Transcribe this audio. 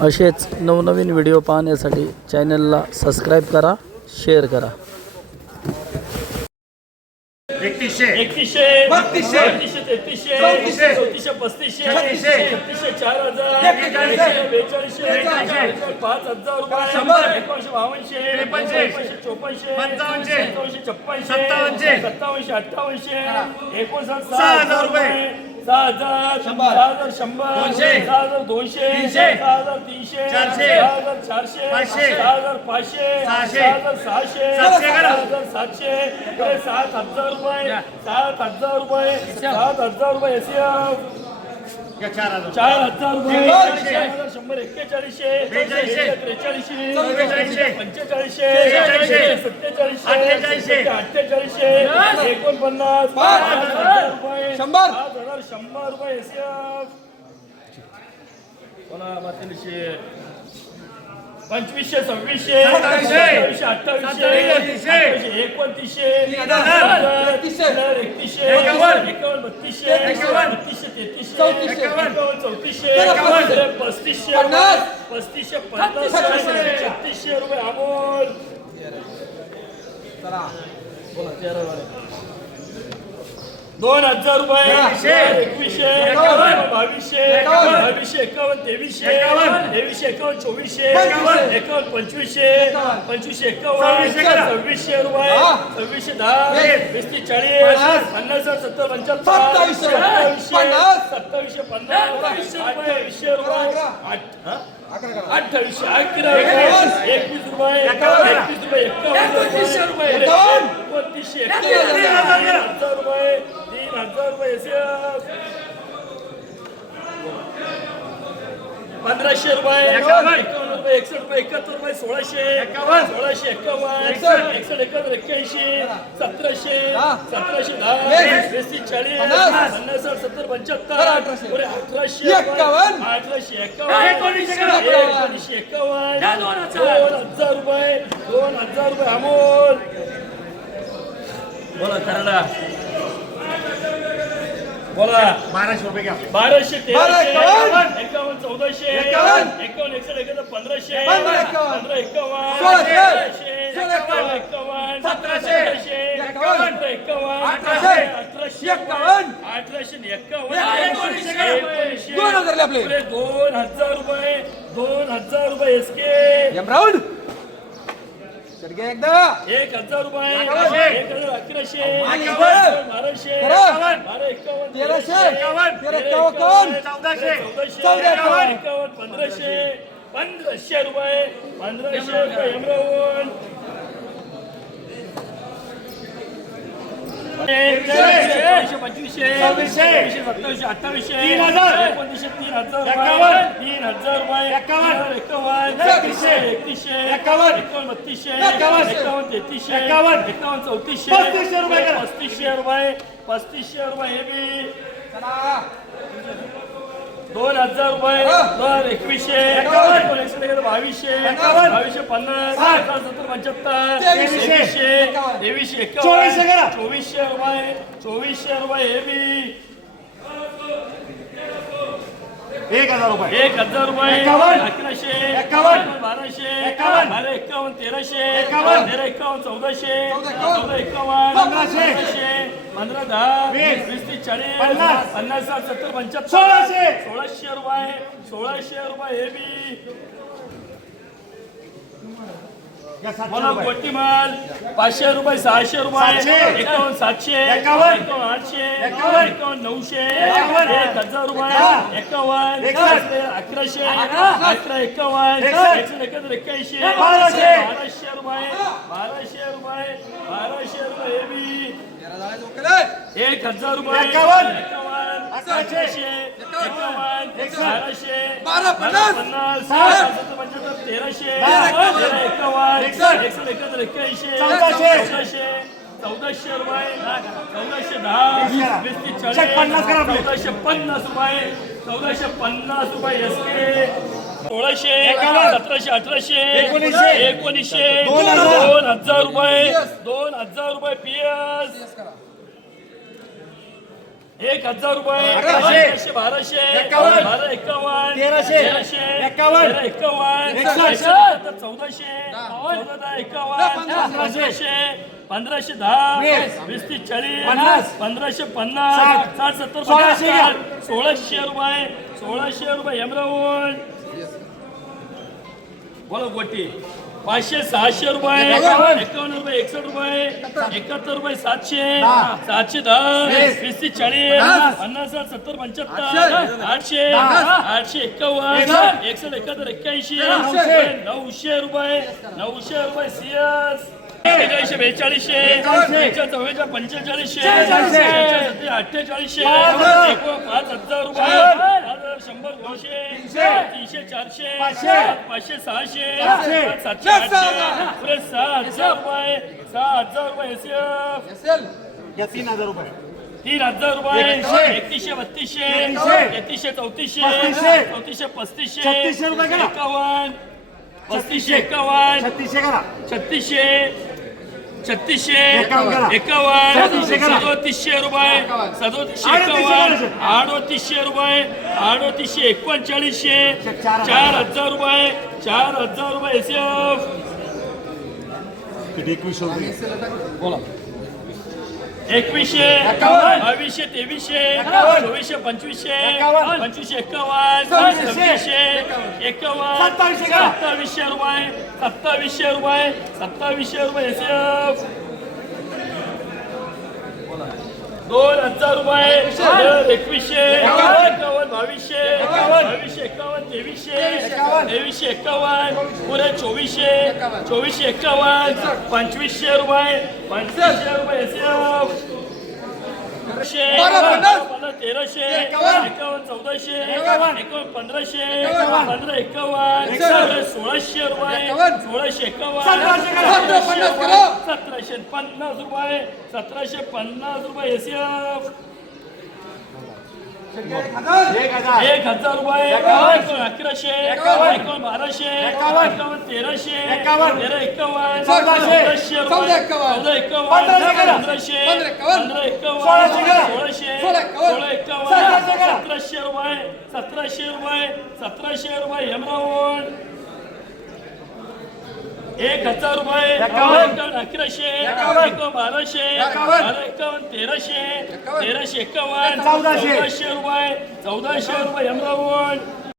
असेच नवनवीन व्हिडिओ पाहण्यासाठी चॅनलला सबस्क्राईब करा शेअर करा. एकतीसशे. एकतीसशे. बत्तीसशे, बत्तीसशे तेहतीसशे. चौतीसशे, चौतीसशे पस्तीसशे. छत्तीसशे, छत्तीसशे चार हजार. बेचाळीसशे. पाच हजार रुपये. शंभर, एकोणीशे बावनशे त्रेपन्नशे, एकोणीसशे चोपन्नशे. पंचावन्नशे, पंचावन्नशे छप्पनशे सत्तावन्नशे, सत्तावन्नशे अठ्ठावन्नशे. एकोणसाठ सहा हजार रुपये. सहा हजार सहा हजार शंभर दोनशे, सहा हजार दोनशे तीनशे, सहा हजार तीनशे चारशे, सहा हजार चारशे पाचशे, सहा हजार पाचशे सहाशे, सहा हजार सहाशे सातशे सहा. हजार सातशे सात हजार रुपये सात हजार रुपये सात हजार रुपये एसीएफ चार हजार रुपये. शंभर एक्केचाळीसशे. त्रेचाळीसशे. पंचेचाळीसशे. सत्तेचाळीसशे. अठ्ठेचाळीसशे. एकोणपन्नास. पाच पाच हजार. हजार रुपये शंभर. पाच हजार शंभर रुपये. एसीएफ कोणा मातीचे पंचवीसशे सव्वीसशे. सत्तावीसशे. अठ्ठावीसशे. एकोणतीसशे. एकतीसशे. एकावन्न. बत्तीसशे. चौतीसशे. पस्तीसशे. पस्तीसशे. पन्नास. छत्तीसशे. रुपये. अमोल. दोन हजार रुपये. एकवीसशे. बावीसशे. बावीसशे एकावन्न तेवीसशे. तेवीसशे एकावन्न चोवीसशे. एकावन्न पंचवीसशे. पंचवीसशे एकावन्न सव्वीसशे रुपये. सव्वीसशे दहा वीस. तीस चाळीस पन्नास. सत्तर पंच्याहत्तर सत्तावीसशे. पन्नास. अठ्ठावीसशे रुपये अठ्ठावीसशे अकरा. एकवीस रुपये. एकवीस रुपये एकावन्न रुपये. एकोणतीसशे हजार. हजार रुपये तीन हजार रुपये पंधराशे रुपये एकावन्न. रुपये एकसष्ट रुपये एकाहत्तर रुपये सोळाशे. सोळाशे एकावन्न एकसष्ट. एकाहत्तर एक्क्याऐंशी सतराशे. सतराशे दहा चाळीस पन्नास. सत्तर पंच्याहत्तर अठराशे. एकावन्न. एकोणीसशे एकावन्न दोन हजार रुपये दोन हजार रुपये अमोल बोला कराडा बोला बाराशे रुपये घ्या बाराशे बारा तेराशे एकावन्न. एकावन्न चौदाशे एकावन्न. एकावन्न एकसष्ट एकाहत्तर पंधराशे पंधरा एकावन्न. एकावन्न सोळाशे. सोळाशे. सोळा एकावन्न. एकावन्न सतराशे. एकावन्न. एकावन्न अठराशे. अठराशे एकावन्न. अठराशे एकावन्न. दोन हजार आपले. दोन हजार रुपये दोन हजार रुपये एस के यम राऊंड एकदा एक हजार रुपये. एक हजार अकराशे. बाराशे तेराशे. एकावन्न. तेरा एकावन्न. चौदाशे. चौदा एकावन्न. एकावन्न पंधराशे पंधराशे रुपये पंधराशे रुपये एमरावून एकोणीसशे पंचवीसशे. सव्वीसशे सत्तावीसशे अठ्ठावीसशे तीन हजार. एकोणतीसशे तीन हजार तीन हजार रुपये एकावन्न. एकावन्न एकतीसशे. एकतीसशे एकावन्न. एकावन्न बत्तीसशे एकावन्न. एकावन्न तेहतीसशे एकावन्न. एकावन्न चौतीसशे पस्तीसशे रुपये. पस्तीसशे रुपये पस्तीसशे रुपये हे बी चला दोन हजार रुपये. दोन एकवीसशे. बावीसशे. बावीसशे पन्नास. सत्तर पंच्याहत्तर. तेवीसशे. तेवीसशे. तेवीसशे चोवीसशे रुपये. चोवीसशे रुपये हे बी एक हजार रुपये. एक हजार रुपये. अकराशे. एकावन्न. बाराशे. एकावन्न. बारा एकावन्न तेराशे. एकावन्न. तेरा एकावन्न चौदाशे. चौदा एकावन्न. चौदा एकावन्न पंधराशे. पंधराशे पंधरा दहा वीस. वीस तीस चाळीस पन्नास. पन्नास सत्तर पंच्याहत्तर सोळाशे. सोळाशे रुपये सोळाशे रुपये हे बी मला गोटी माल पाचशे रुपये सहाशे रुपये. एकावन्न सातशे एकावन्न. आठशे एकावन्न. नऊशे. एक हजार रुपये एकावन्न. अकराशे. अकरा एकावन्न. एकशे एकाहत्तर एक्क्याऐंशी बाराशे. बाराशे रुपये बाराशे रुपये बाराशे रुपये हे एक हजार रुपये बाराशे बारा पन्नास. पंच्याहत्तर तेराशे दहा. तेरा एकावन्न एकसष्ट. एकसष्ट एकाहत्तर एक्क्याऐंशी चौदाशे. चौदाशे रुपये चौदाशे दहा वीस चाळीस पन्नास. चौदाशे रुपये चौदाशे पन्नास रुपये एस के सोळाशे. सतराशे अठराशे एकोणीसशे. एकोणीसशे दोन हजार. रुपये दोन हजार रुपये पी एस एक हजार रुपये. बाराशे. एकावन्न. तेराशे. तेरा एकावन्न. एकावन्न. चौदाशे. चौदा एकावन्न. पंधराशे. दहा. वीस. तीस चाळीस. पंधराशे पन्नास. साठ. सत्तर सोळाशे सोळाशे रुपये. सोळाशे रुपये एमरावून बोला गोटी. पाचशे सहाशे रुपये एकावन्न. एकावन्न रुपये एकसष्ट रुपये एकाहत्तर रुपये सातशे. सातशे दहा वीस. वीस तीस चाळीस पन्नास. सत्तर पंच्याहत्तर आठशे. आठशे एक्कावन्न एकसष्ट. एकाहत्तर एक्क्याऐंशी नऊशे. नऊशे रुपये नऊशे रुपये सीएस बेचाळीसशे बेचाळीसशे चव्वेचाळीस पंचेचाळीसशे अठ्ठेचाळीसशे पाच हजार. एकोण पाच हजार रुपये शंभर. दोनशे तीनशे. चारशे पाचशे. सहाशे सातशे. आठशे सहा हजार रुपये सहा हजार रुपये एसीएफ तीन हजार रुपये तीन हजार रुपये एकतीसशे. एकतीसशे बत्तीसशे तेहतीसशे. तेहतीसशे चौतीसशे. चौतीसशे पस्तीसशे. एकावन्न पस्तीसशे एकावन्न छत्तीसशे छत्तीसशे छत्तीसशे एकावन्न. सदोतीसशे रुपये. सदोतीसशे एकावन्न. अडोतीसशे रुपये. अडोतीसशे एकोणचाळीसशे. चार हजार. चार हजार रुपये. चार हजार रुपये. एसीएफ किती? एकवीसशे रुपये. एकवीसशे. बावीसशे तेवीसशे. चोवीसशे पंचवीसशे. पंचवीसशे एकावन्न सव्वीसशे. एकावन्न. सत्तावीसशे रुपये सत्तावीसशे रुपये सत्तावीसशे रुपये एसीएफ दोन हजार रुपये एकवीसशे एकावन्न. बावीसशे. बावीसशे एकावन्न तेवीसशे. तेवीसशे एकावन्न पुढे चोवीसशे चोवीसशे एकावन्न पंचवीसशे रुपये पंचवीसशे रुपये बारा पन्नास. तेराशे एकावन्न. चौदाशे एकावन्न. पंधराशे. पंधरा एकावन्न. सोळाशे रुपये. सोळाशे एकावन्न. सतराशे पन्नास रुपये सतराशे पन्नास रुपये एसीएफ एक हजार. रुपये. अकराशे. एकावन्न. बाराशे. एकावन्न. तेराशे. एकावन्न. तेरा एकावन्न. रुपये चौदा एकावन्न. पंधराशे पंधरा एकावन्न. सोळाशे. सोळा एकावन्न. सतराशे. सतराशे रुपये. सतराशे रुपये. सतराशे रुपये. हेमरावून एक हजार रुपये. अकराशे. बाराशे. बारा एकावन्न तेराशे. तेराशे एकावन्न. चौदाशे. रुपये. चौदाशे रुपये हेमरावून